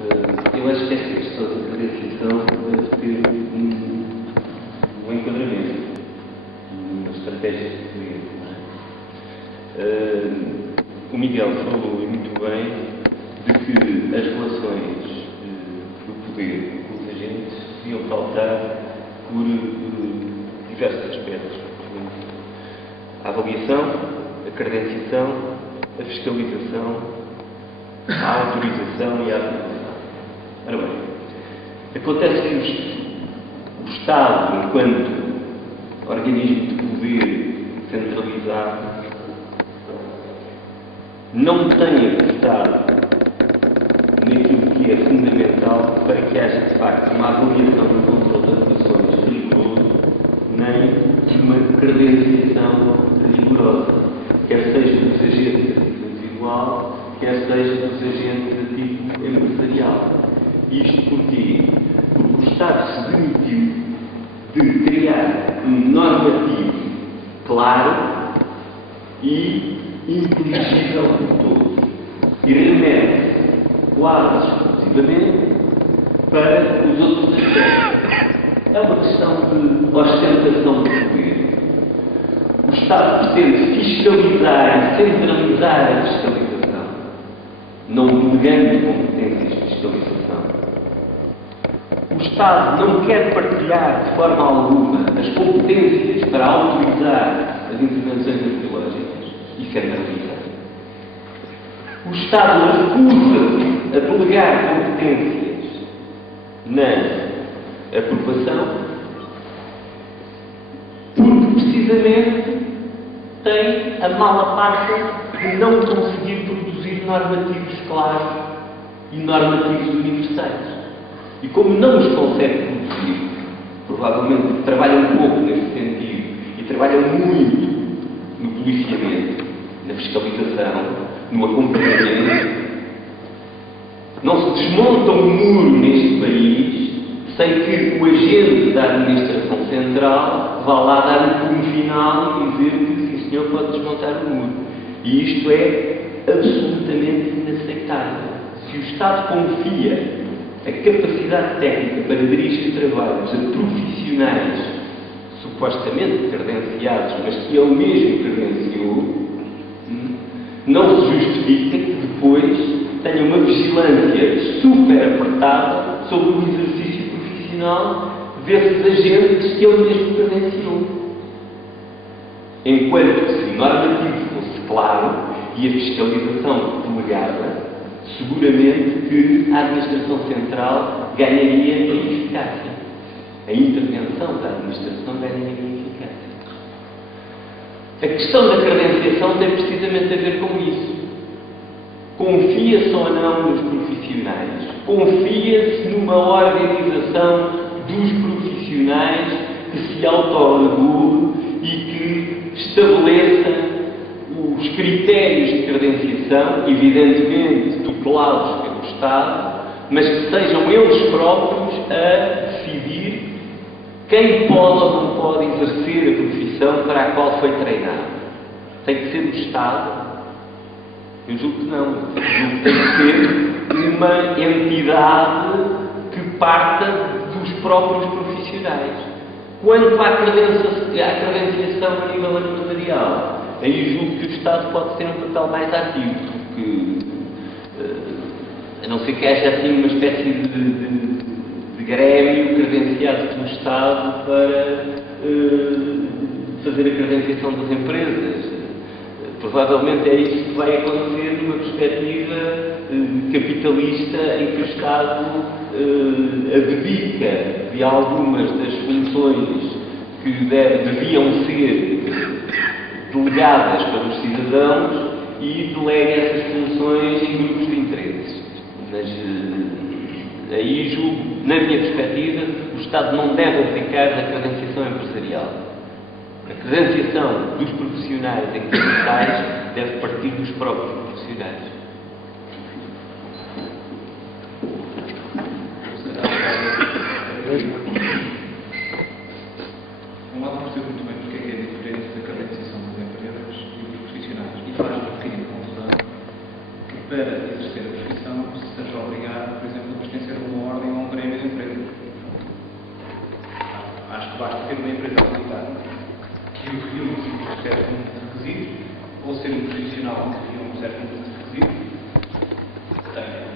Eu acho que esta questão da credenciação deve ter um enquadramento, uma estratégia de cliente. O Miguel falou muito bem de que as relações do poder com os agentes deviam pautar por diversos aspectos. A avaliação, a credenciação, a fiscalização, a autorização e a aprovação. Ora bem, acontece que o Estado, enquanto organismo de poder centralizado, não tem apostado naquilo que é fundamental para que haja, de facto, uma avaliação e um controle das relações rigoroso, nem uma credenciação rigorosa, quer seja dos agentes a título individual, quer seja dos agentes a título empresarial. Isto porquê? Porque o Estado se demitiu de criar um normativo claro e inteligível por todos e remete quase exclusivamente para os outros aspectos. É uma questão de ostentação do poder. O Estado pretende fiscalizar e centralizar a fiscalização, não delegando competências de fiscalização. O Estado não quer partilhar de forma alguma as competências para autorizar as intervenções arqueológicas. Isso é maravilhoso. O Estado recusa a delegar competências na aprovação porque, precisamente, tem a mala parte de não conseguir produzir normativos claros e normativos universais. E como não os consegue produzir, provavelmente trabalham um pouco nesse sentido e trabalham muito no policiamento, na fiscalização, no acompanhamento, não se desmonta um muro neste país sem que o agente da administração central vá lá dar o pulo final e dizer que sim, senhor, pode desmontar o muro. E isto é absolutamente inaceitável. Se o Estado confia a capacidade técnica para dirigir trabalhos a profissionais supostamente credenciados, mas que ele mesmo credenciou, não se justifica que depois tenha uma vigilância super apertada sobre o exercício profissional desses agentes que ele mesmo credenciou. Enquanto que, se o normativo fosse claro e a fiscalização delegada, seguramente que a administração central ganharia em eficácia. A intervenção da administração ganharia em eficácia. A questão da credenciação tem precisamente a ver com isso. Confia-se ou não nos profissionais? Confia-se numa organização dos profissionais que se autorregule e que estabeleça os critérios de credenciação, evidentemente tutelados pelo Estado, mas que sejam eles próprios a decidir quem pode ou não pode exercer a profissão para a qual foi treinado. Tem que ser o Estado? Eu julgo que não. Eu julgo que tem que ser uma entidade que parta dos próprios profissionais. Quanto à credenciação a nível empresarial, aí julgo que o Estado pode ter um papel mais ativo, porque, a não ser que haja assim uma espécie de grêmio credenciado pelo Estado para fazer a credenciação das empresas. Provavelmente é isso que vai acontecer numa perspectiva capitalista em que o Estado abdica de algumas das funções que deviam ser delegadas pelos cidadãos e delega essas funções em grupos de interesses. Mas aí julgo, na minha perspectiva, o Estado não deve abdicar da credenciação empresarial. A credenciação dos profissionais em capitais deve partir dos próprios profissionais. Um lado percebe muito bem porque é a diferença da credenciação das empresas e dos profissionais. E faz uma pequena confusão que para exercer a profissão se seja obrigado, por exemplo, que basta ter uma empresa habilitada que reúne um certo número de requisitos, ou ser um profissional que reúne um certo número de requisitos, que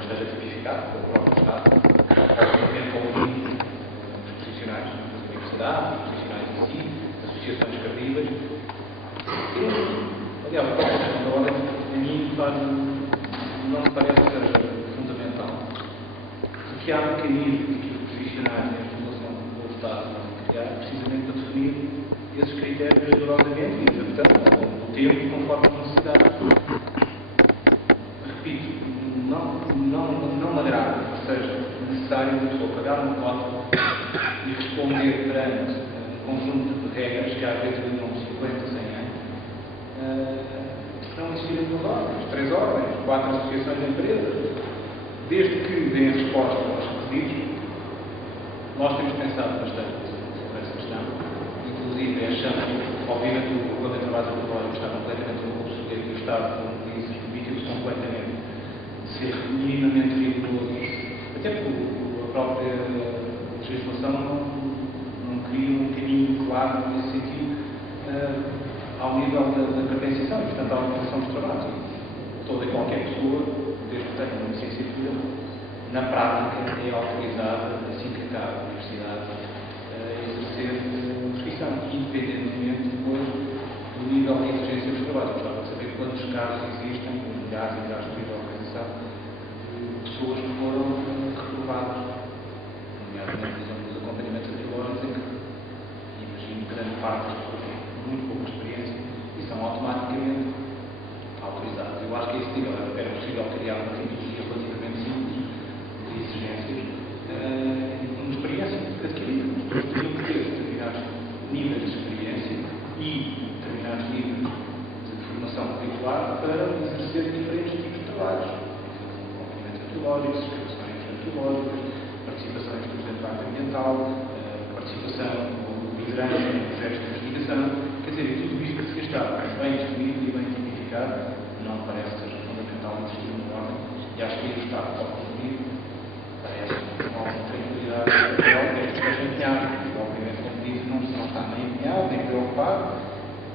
esteja tipificado pelo próprio Estado, obviamente com o mínimo dos profissionais, das universidades, dos profissionais em si, associações credíveis. Aliás, a própria questão da ordem, a mim, não me parece ser fundamental. Porque há mecanismos que os profissionais em regulação do Estado vão criar precisamente para definir esses critérios rigorosamente e adaptando ao longo do tempo conforme as necessidades. Repito, não me agrada que seja necessário uma pessoa pagar uma cota e responder perante um conjunto de regras que às vezes duram 50, 100 anos, não existirem 2 ordens, 3 ordens, 4 associações de empresas, desde que deem a resposta aos requisitos. Nós temos pensado bastante sobre essa questão, inclusive achamos, obviamente, o regulamento de trabalho automóvel está completamente obsoleto e o Estado, como disse, permitiu-se completamente de ser minimamente rigoroso, até porque a própria legislação não cria um caminho claro nesse sentido ao nível da prevenção e, portanto, à organização dos trabalhos. Toda e qualquer pessoa, desde que tenha uma licenciatura, na prática é autorizada, assim que acaba a universidade, a exercer profissão, independentemente depois do nível de exigência dos trabalhos. Gostava de saber quantos casos existem, milhares e milhares de nível de organização, de pessoas que foram reprovadas, nomeadamente, por exemplo, dos acompanhamentos arqueológicos, em que imagino grande parte das pessoas têm muito pouca experiência e são automaticamente autorizados. Eu acho que esse nível é possível criar uma metodologia relativamente simples de exigências e uma experiência adquirida. As pessoas teriam que ter determinados níveis de experiência e determinados níveis de formação curricular para exercer diferentes tipos de trabalhos. Acompanhamentos arqueológicos, excavações arqueológicas, participação em estudos de impacto ambiental, participação ou liderança em projetos de investigação. Quer dizer, e tudo isto que se está bem definido e bem tipificado, não me parece ser fundamental existir uma ordem, e acho que o Estado pode contribuir para essa alguma tranquilidade real que este esteja empenhado. Obviamente, como disse, não está nem empenhado, nem preocupado.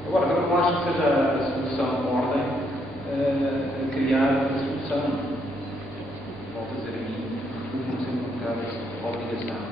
Agora, eu não acho que seja a solução de ordem a criar a solução. Volto a dizer a mim, não ser uma obrigação.